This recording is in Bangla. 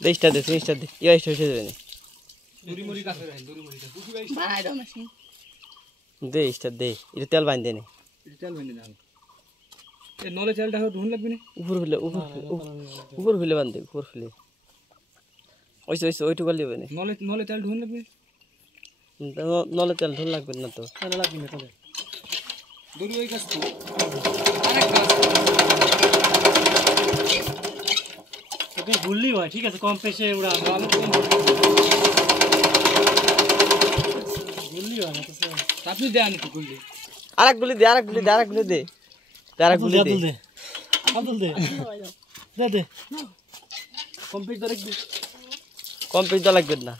দেশটা দে ফিনিশটা দে ইয়া হইছে যাবে না দড়ি মরি কাছে রাখ দড়ি মরি কাছে বুঝি ভাই বানাই দাও মেশিন দে ইস্টা দে এটা তেল বাঁধ দে নে এটা তেল বাঁধি না এ নলে তেলটা ঢুন লাগবে না উপর ফেলে বাঁধ দে উপর ফেলে ওইসে ওইটুকু লিবে না নলে তেল ঢুন লাগবে নলে তেল ঢুন লাগবে না তো তেল লাগবে না তাহলে দড়ি ওই কাছে আরেক কাজ ওকে ভুললি হয় ঠিক আছে কম পেশে উড়া আলো কম ভুললি হয় না তো আপনি দেন একটু করলে আরেক গুলি দে আব্দুল দে দে কমপ্লিট করে কম পেজ লাগবে না